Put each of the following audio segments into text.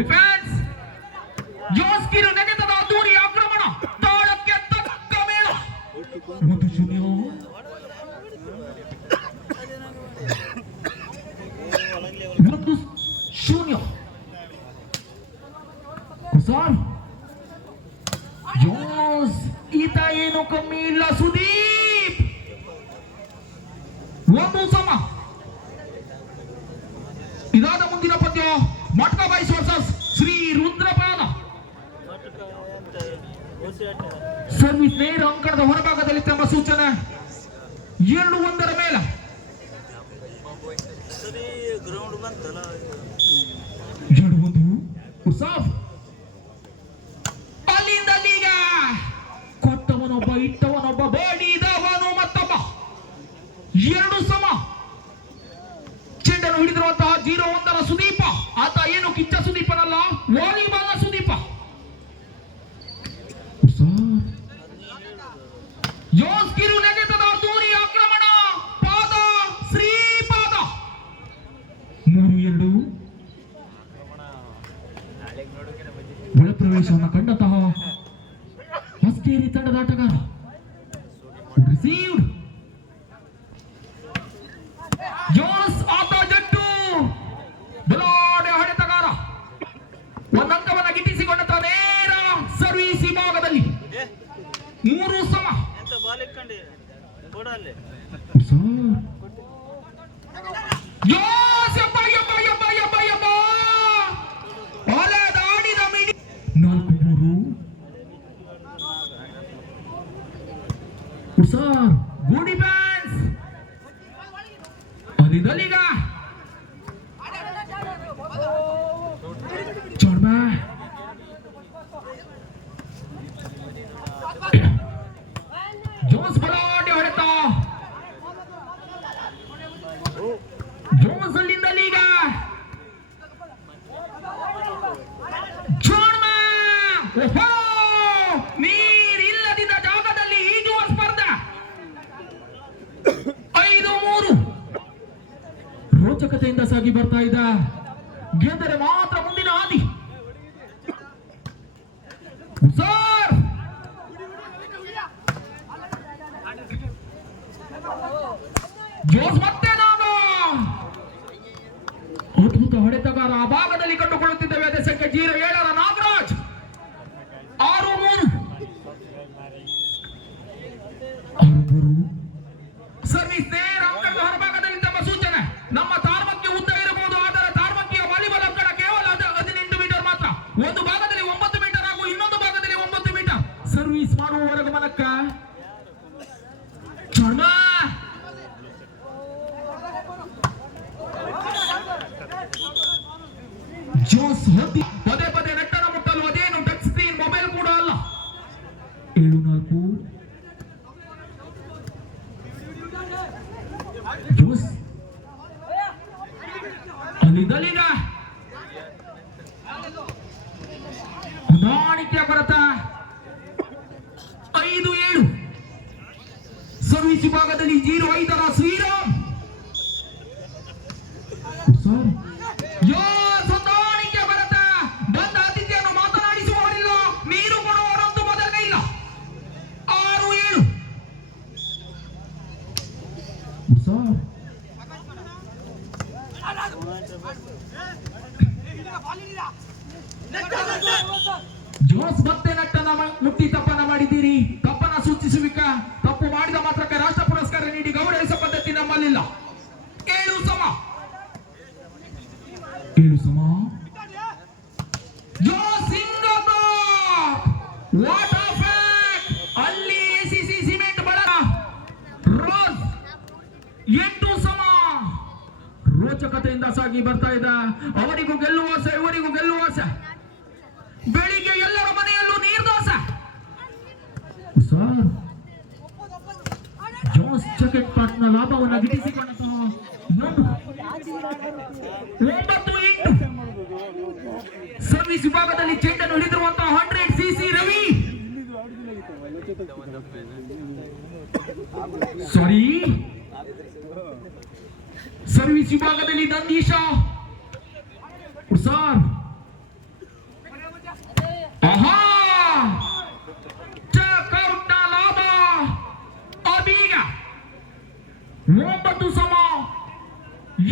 Defence ಜೋಸ್ಕಿರು ನೆಗೆತದ ದೂರಿ ಆಕ್ರಮಣ ತಾಳಕ್ಕೆ ತಕ್ಕ ಮೇಳ 1-0 1-0 ಸರ್ ಜೋಸ್ ಈತ ಏನು ಕಮ್ಮಿ ಇಲ್ಲ ಸುದೀಪ್ ಒಂದು ಸಮ ಇದಾದ ಮುಂದಿನ ಪದ್ಯ ಮಟ್ಕ ಬಾಯ್ಸ್ ವರ್ಸಸ್ ಶ್ರೀ ರುದ್ರಪಾದ ಸರ್ವಿಸ್ ನೇರ ಅಂಕಣದ ಹೊರಭಾಗದಲ್ಲಿ ತಮ್ಮ ಸೂಚನೆ 2-1 ಮೇಲೆ ಉಸಾಫ್ ಅಲ್ಲಿಂದ ಅಲ್ಲಿಗ ಕೊಟ್ಟವನೊಬ್ಬ ಇಟ್ಟವನೊಬ್ಬ ಬಡಿದವನು ಮತ್ತೊಬ್ಬ 2 ಸಮ ಚೆಂಡನ್ನು ಹಿಡಿದಿರುವಂತಹ 0-1 ಸುದೀಪ ಆತ ಏನು ಕಿಚ್ಚ ಸುದೀಪನಲ್ಲ ವಾಲಿಬಾಲ್ ಸುದೀಪ ಜೋಸ್ಕಿರು ನೆಗೆತದ ದೂರಿ ಆಕ್ರಮಣ ಪಾದ ಶ್ರೀಪಾದ 3-2 ಒಳ ಪ್ರವೇಶವನ್ನು ಕಂಡಂತಹ ಹೊಸಕೇರಿ ತಂಡದ ಆಟಗಾರ ರಿಸೀವ್ಡ್ ಜೋಸ್ ಆತ ಜಟ್ಟು ಬಲಾಡೆ ಹೊಡೆತಗಾರ ಒಂದಂಕವನ್ನು ಗಿಟ್ಟಿಸಿಕೊಂಡ ನೇರ ಸರ್ವೀಸ್ ವಿಭಾಗದಲ್ಲಿ 3 ಸಮ ಜೋಸ್ ಯಬ್ಬ ಯಬ್ಬ ಯಬ್ಬ ಯಬ್ಬ ಯಬ್ಬ ಒಲೆದಾಡಿದ ಮಿಡಿ 4-3 ಸರ್ ಗುಡ್ ಡಿಫೆನ್ಸ್ ಅಲಿದಲಿಗ ಚೋಡ್ಬಾ ಜೋಸ್ ಬಲಾಟೆ ಹೊಡೆತ ಜೋಸ್ ಅಲ್ಲಿಂದ ಲೀಗ ಚೋಡ್ಮಾ ಓಹೋ ನೀರಿಲ್ಲದಿದ್ದ ಜಾಗದಲ್ಲಿ ಈಜುವ ಸ್ಪರ್ಧೆ 5-3 ರೋಚಕತೆಯಿಂದ ಸಾಗಿ ಬರ್ತಾ ಇದ್ದ ಗೆದ್ದರೆ ಮಾತ್ರ ಮುಂದಿನ ಹಾದಿ ಸರ್ ಜೋಸ್ ಮತ್ತೆ ನಾನು ಅದ್ಭುತ ಹೊಡೆತಗಾರ ಆ ಭಾಗದಲ್ಲಿ ಕಂಡುಕೊಳ್ಳುತ್ತಿದ್ದೇವೆ ಅದೇ ಸಂಖ್ಯೆ 07 ನಾಗರಾಜ್ 6-3 ಸರ್ವಿಸ್ ನೇರ ಅಂಕಣದ ಹೊರಭಾಗದಲ್ಲಿ ತಮ್ಮ ಸೂಚನೆ ನಮ್ಮ ತಾರ್ಮಕ್ಕೆ ಉದ್ದ ಇರಬಹುದು ಆದರೆ ತಾರ್ಮಕ್ಕಿಯ ವಾಲಿಬಾಲ್ ಅಂಕಣ ಕೇವಲ 18 ಮೀಟರ್ ಮಾತ್ರ ಒಂದು ಭಾಗದಲ್ಲಿ 9 ಮೀಟರ್ ಹಾಗೂ ಇನ್ನೊಂದು ಭಾಗದಲ್ಲಿ 9 ಮೀಟರ್ ಸರ್ವಿಸ್ ಮಾಡುವವರೆಗೂ ಮನಕ್ಕ ಜೋಸ್ ಹೊತ್ತಿ ಪದೇ ಪದೇ ನೆಟ್ಟನ ಮುಟ್ಟಲು ಅದೇನು ಟಚ್ ಸ್ಕ್ರೀನ್ ಮೊಬೈಲ್ ಕೂಡ ಅಲ್ಲ 7-4 ಜೋಸ್ ಅಲ್ಲಿದಲಿಗ ಹೊಂದಾಣಿಕೆಯ ಕೊರತ 5-7 ಸರ್ವಿಸ್ ವಿಭಾಗದಲ್ಲಿ 05 ಶ್ರೀರಾಮ್ ಸರ್ ಹೊಂದಾಣಿಕೆ ಬರತ ಬಂದ ಅತಿಥಿಯನ್ನು ಮಾತನಾಡಿಸುವವರಿಲ್ಲ ನೀರು ಕೊಡುವವರಂತೂ ಮೊದಲೇ ಇಲ್ಲ 6-7 ಸರ್ ಜೋಸ್ ಮತ್ತೆ ನಟ್ಟನ ಮುಟ್ಟಿ ತಪ್ಪನ ಮಾಡಿದ್ದೀರಿ ತಪ್ಪನ ಸೂಚಿಸುವಿಕ ತಪ್ಪು ಮಾಡಿದ ಮಾತ್ರಕ್ಕೆ ರಾಷ್ಟ್ರ ಪುರಸ್ಕಾರ ನೀಡಿ ಗೌರವಿಸುವ ಪದ್ಧತಿ ನಮ್ಮಲ್ಲಿಲ್ಲ 7 ಸಮ ಜೋಸ್ ವಾಟ್ ಆಫ್ ಅಲ್ಲಿ ಎಸಿಸಿ ಸಿಮೆಂಟ್ ಬಳಗ ರೋಸ್ 8 ಸಮ ರೋಚಕತೆಯಿಂದ ಸಾಗಿ ಬರ್ತಾ ಇದ್ದ ಅವರಿಗೂ ಗೆಲ್ಲುವ ಆಸೆ ಇವರಿಗೂ ಗೆಲ್ಲುವ ಆಸೆ ಬೆಳಿಗ್ಗೆ ಎಲ್ಲರ ಮನೆಯಲ್ಲೂ ನೀರ್ದೋಸ ಸರ್ ಜೋಸ್ ಜಕೆಟ್ ಪಾಟ್ನ ಲಾಭವನ್ನು ಗಿಟ್ಟಿಸಿಕೊಂಡ 9-8 ಸರ್ವಿಸ್ ವಿಭಾಗದಲ್ಲಿ ಚೆಂಡನ್ನು ಹಿಡಿದಿರುವಂತಹ 100cc ರವಿ ಸಾರಿ ಸರ್ವಿಸ್ ವಿಭಾಗದಲ್ಲಿ ನಂದೀಶ ಸರ್ ಆಹಾ ಚೆಕ್ಔಟ್ನ ಲಾಭ ಅದೀಗ 9 ಸಮ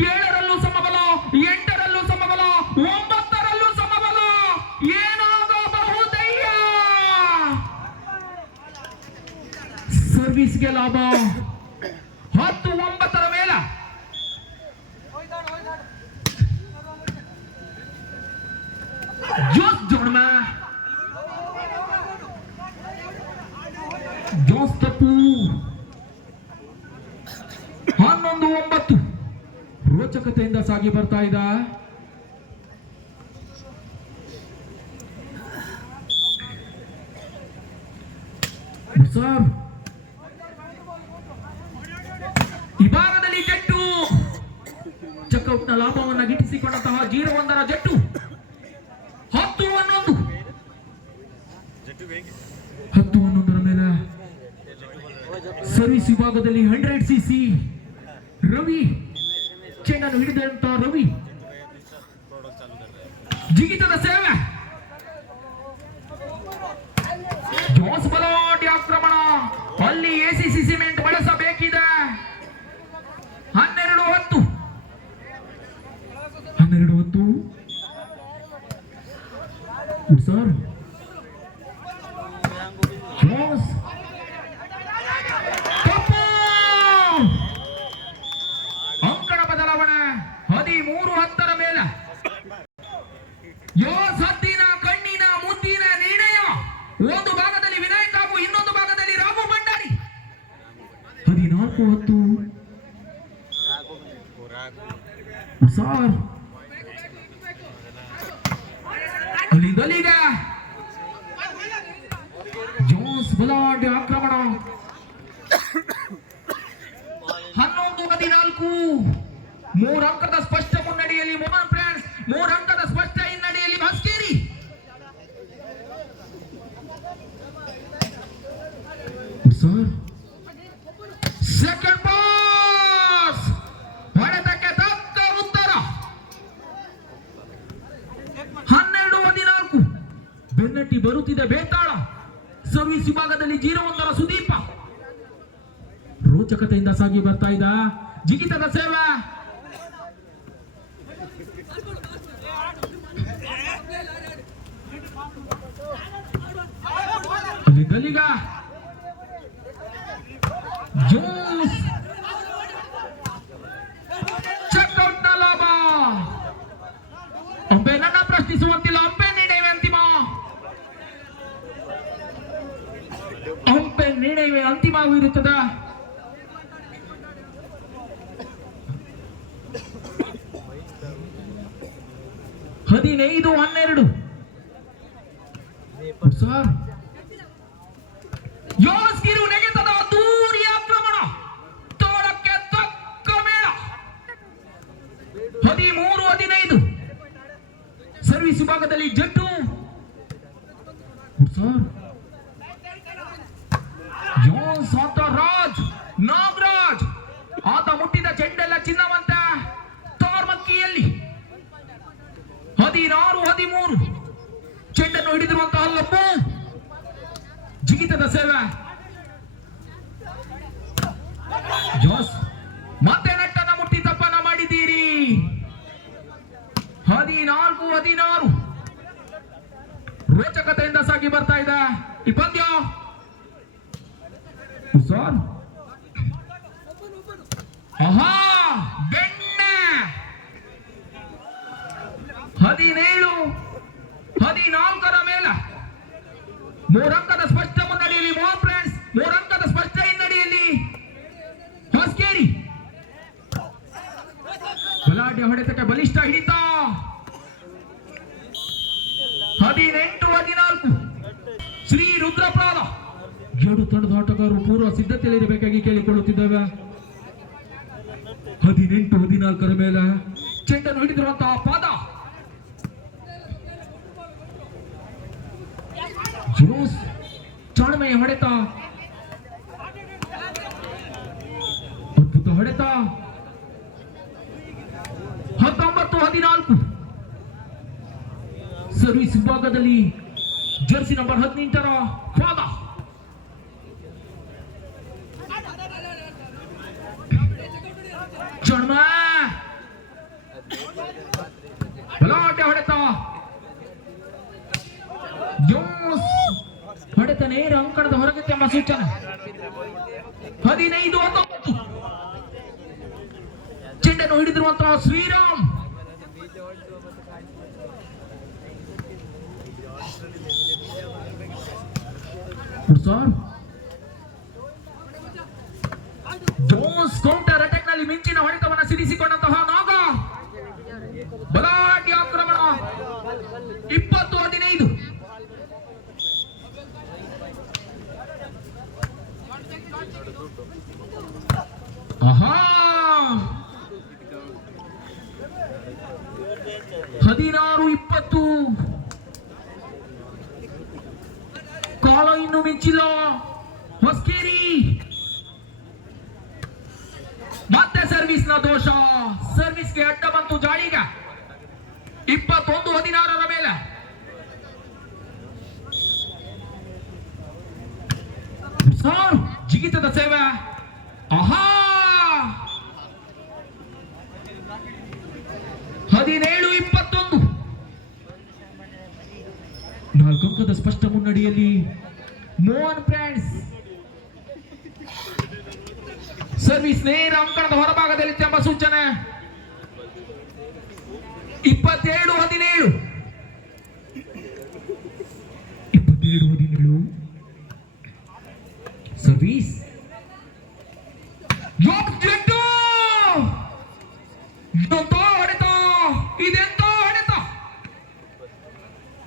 7ರಲ್ಲೂ ಸಮಬಲ 8ರಲ್ಲೂ ಸಮಬಲ 9ರಲ್ಲೂ ಸಮಬಲ ಏನಾಗಬಹುದಯ್ಯ ಸರ್ವಿಸ್ಗೆ ಲಾಭ 10-9 ಮೇಲ ಜೋಸ್ ಜೋಡ್ಮ ಜೋಸ್ ತಪ್ಪು 11-9 ರೋಚಕತೆಯಿಂದ ಸಾಗಿ ಬರ್ತಾ ಇದ್ದ ಸರ್ ಈ ಭಾಗದಲ್ಲಿ ಜಟ್ಟು ಚೆಕ್ಔಟ್ ನ ಲಾಭವನ್ನು ಗಿಟ್ಟಿಸಿಕೊಂಡಂತಹ 0-1 ಜಟ್ಟು 10-11 10-11 ಮೇಲೆ ಸರ್ವಿಸ್ ವಿಭಾಗದಲ್ಲಿ 100cc ರವಿ ಚೆಂಡನ್ನು ಹಿಡಿದಂತ ರವಿ ಜಿಗಿತದ ಸೇವೆ ಜೋಸ್ ಬಲಾಢ್ಯ ಆಕ್ರಮಣ ಅಲ್ಲಿ ಎಸಿಸಿ ಸಿಮೆಂಟ್ ಬಳಸಬೇಕಿದೆ 12-10 ಸರ್ ಜೋಸ್ ಅಂಕಣ ಬದಲಾವಣೆ 13-10 ಮೇಲೆ ಯೋಸ್ ಹದ್ದಿನ ಕಣ್ಣಿನ ಮುದ್ದಿನ ನಿರ್ಣಯ ಒಂದು ಭಾಗದಲ್ಲಿ ವಿನಾಯಕ್ ಹಾಗೂ ಇನ್ನೊಂದು ಭಾಗದಲ್ಲಿ ರಾಘು ಭಂಡಾರಿ 14-10 ಸರ್ ಅಲ್ಲಿಂದಲೀಗ ಜೋಸ್ ಬಲಾಢ್ಯ ಆಕ್ರಮಣ 11-14 3 ಅಂಕದ ಸ್ಪಷ್ಟ ಮುನ್ನಡೆಯಲ್ಲಿ ಮೊಹನ್ ಫ್ರಾನ್ಸ್ 3 ಅಂಕದ ಸ್ಪಷ್ಟ ಹಿನ್ನಡೆಯಲ್ಲಿ ಭಾಸ್ಕೇರಿ ಸರ್ ಸೆಕೆಂಡ್ ಪಾಸ್ ಹೊಡೆತಕ್ಕೆ ತಕ್ಕ ಉತ್ತರ 12-14 ಬೆನ್ನಟ್ಟಿ ಬರುತ್ತಿದೆ ಬೇತಾಳ ಸರ್ವಿಸ್ ವಿಭಾಗದಲ್ಲಿ 0-1 ಸುದೀಪ ರೋಚಕತೆಯಿಂದ ಸಾಗಿ ಬರ್ತಾ ಇದ್ದ ಜಿಗಿತದ ಸೇವೆ ಅಲ್ಲಿಂದಲೀಗ ಜೋಸ್ ಚೆಕ್ಔಟ್ ನ ಲಾಭ ಅಂಬೆ ನನ್ನ ಪ್ರಶ್ನಿಸುವಂತಿಲ್ಲ ಅಂಬೆ ನಿರ್ಣಯವೇ ಅಂತಿಮ ಅಂಬೆ ನಿರ್ಣಯವೇ ಅಂತಿಮವಾಗಿರುತ್ತದೆ 15-12 ಸರ್ ಯೋಸ್ ಗಿರು ನೆಗೆತದ ದೂರಿ ಆಕ್ರಮಣ ತೋಳಕ್ಕೆ ತಕ್ಕ ಮೇಳ 13-15 ಸರ್ವಿಸ್ ವಿಭಾಗದಲ್ಲಿ ಜಟ್ಟು ಸರ್ ಯೋಸ್ ಆತ ರಾಜ್ ನಾಗರಾಜ್ ಆತ ಮುಟ್ಟಿದ ಚೆಂಡೆಲ್ಲ ಚಿನ್ನವಂತ ತೋರ್ಮಕ್ಕಿಯಲ್ಲಿ 16-13 ಚೆಂಡನ್ನು ಹಿಡಿದಿರುವಂತಹ ಲಪ್ಪು ಜಿಗಿತದ ಸೇವೆ ಜೋಸ್ ಮತ್ತೆ ನಟ್ಟನ್ನ ಮುಟ್ಟಿ ತಪ್ಪನ್ನ ಮಾಡಿದ್ದೀರಿ 14-16 ರೋಚಕತೆಯಿಂದ ಸಾಗಿ ಬರ್ತಾ ಇದೆ ಈ ಪಂದ್ಯ ಸರ್ ಆಹಾ ಬೆಣ್ಣೆ 17-14 ಮೇಲೆ 3 ಅಂಕದ ಸ್ಪಷ್ಟ ಮುನ್ನಡೆಯಲ್ಲಿ ಮೊಹನ್ ಫ್ರಾನ್ಸ್ 3 ಅಂಕದ ಸ್ಪಷ್ಟ ಹಿನ್ನಡೆಯಲ್ಲಿ ಭಾಸ್ಕೇರಿ ಬಲಾಢ್ಯ ಹೊಡೆತಕ್ಕೆ ಬಲಿಷ್ಠ ಹಿಡಿತ 18-14 ಶ್ರೀ ರುದ್ರಪ್ರಾದ 2 ತಂಡದ ಆಟಗಾರರು ಪೂರ್ವ ಸಿದ್ಧತೆಯಲ್ಲಿರಬೇಕಾಗಿ ಕೇಳಿಕೊಳ್ಳುತ್ತಿದ್ದೇವೆ 18-14 ಮೇಲೆ ಚೆಂಡನ್ನು ಹಿಡಿದಿರುವಂತಹ ಪಾದ ಜೋಸ್ ಚಾಣ್ಮೆಯ ಹೊಡೆತ ಅದ್ಭುತ ಹೊಡೆತ 19-14 ಸರ್ವಿಸ್ ವಿಭಾಗದಲ್ಲಿ ಜರ್ಸಿ ನಂಬರ್ 18ರ ಫಾದ ಜನ್ಮ ಬಲಾಟೆ ಹೊಡೆತ ಹೊಡೆತ ನೇರ ಅಂಕಣದ ಹೊರಗೆ ಎಂಬ ಸೂಚನೆ 15-19 ಚೆಂಡನ್ನು ಹಿಡಿದಿರುವಂತಹ ಶ್ರೀರಾಮ್ ಜೋನ್ಸ್ ಕೌಂಟರ್ ಅಟ್ಯಾಕ್ ನಲ್ಲಿ ಮಿಂಚಿನ ಹೊಡೆತವನ್ನು ಸಿಡಿಸಿಕೊಂಡಂತಹ ನಾಗ ಬಲಾಢ್ಯ ಆಕ್ರಮಣ 20-15 ಆಹಾ 16-20 ಕಾಲ ಇನ್ನು ಮಿಂಚಿಲ್ಲ ಹೊಸ್ಕೇರಿ ಮತ್ತೆ ಸರ್ವಿಸ್ ನ ದೋಷ ಸರ್ವಿಸ್ಗೆ ಅಡ್ಡ ಬಂತು ಜಾಳಿಗ 21-16 ಮೇಲೆ ಜಿಗಿತದ ಸೇವೆ ಆಹಾ 17-21 4 ಅಂಕದ ಸ್ಪಷ್ಟ ಮುನ್ನಡೆಯಲ್ಲಿ ಮೋಹನ್ ಫ್ರಾನ್ಸ್ ಸರ್ವಿಸ್ ನೇರ ಅಂಕಣದ ಹೊರಭಾಗದಲ್ಲಿ ಎಂಬ ಸೂಚನೆ 27-17 ಸರ್ವಿಸ್ ಹೊಡೆತ ಇದೆಂತ ಹೊಡೆತ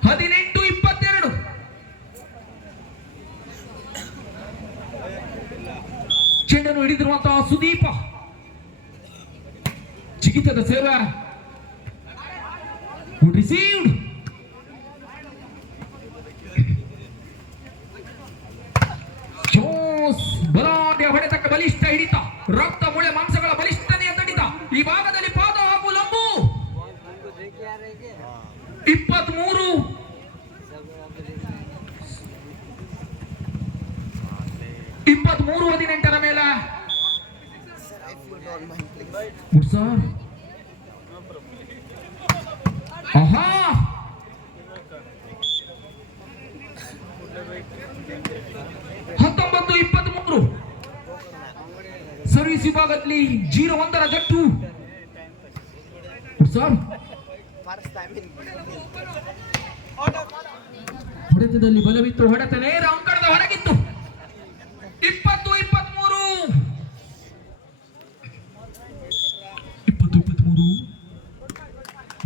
18-22 ಚೆಂಡನ್ನು ಹಿಡಿದಿರುವಂತಹ ಸುದೀಪ ಜಿಗಿತದ ಸೇವೆ ರಿಸೀವ್ಡ್ ಜೋಸ್ ಬಲಾಢ್ಯ ಹೊಡೆತಕ್ಕೆ ಬಲಿಷ್ಠ ಹಿಡಿತ ರಕ್ತ ಮೂಳೆ ಮಾಂಸಗಳ ಬಲಿಷ್ಠನೆಯ ತಡಿತ ಈ ಭಾಗದಲ್ಲಿ ಪಾದ ಹಾಗೂ ಲಂಬು 23-18 ಮೇಲೆ ಆಹಾ 19-23 ಸರ್ವಿಸ್ ವಿಭಾಗದಲ್ಲಿ 0-1 ಜಟ್ಟು ಹೊಡೆತದಲ್ಲಿ ಬಲವಿತ್ತು ಹೊಡೆತ ನೇರ ಅಂಕಣದ ಹೊರಗಿತ್ತು 20-23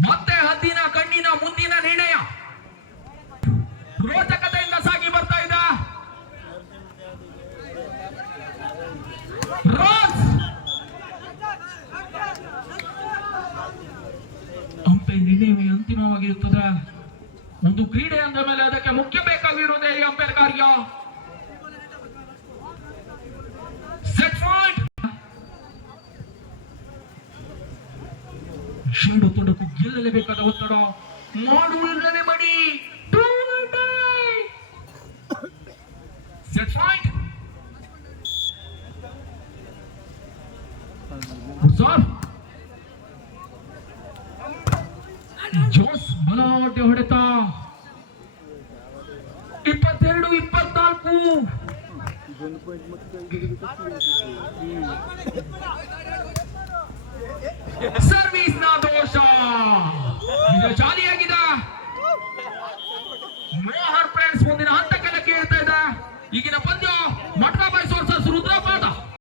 ಮತ್ತೆ ಹದ್ದಿನ ಕಣ್ಣಿನ ಮುಂದಿನ ನಿರ್ಣಯ ರೋಚಕತೆಯಿಂದ ಸಾಗಿ ಬರ್ತಾ ಇದ್ದ ರೋಸ್ ಅಂಪೈರ್ ನಿರ್ಣಯವೇ ಅಂತಿಮವಾಗಿರುತ್ತದೆ. ಒಂದು ಕ್ರೀಡೆ ಅಂದ ಮೇಲೆ ಅದಕ್ಕೆ ಮುಖ್ಯ ಬೇಕಾಗಿರುವುದೇ ಈ ಅಂಪೈರ್ ಕಾರ್ಯ. ಸೆಟ್ ಪಾಯಿಂಟ್ ಷೇಡು ತೊಡಕು ಗೆಲ್ಲಲೇಬೇಕಾದ ಒತ್ತಡ ಮಾಡುವುದನ್ನೇ ಮಾಡಿ ಸೆಟ್ ಪಾಯಿಂಟ್ ಜೋಸ್ ಬಲಾಢ್ಯ ಹೊಡೆತ 22-24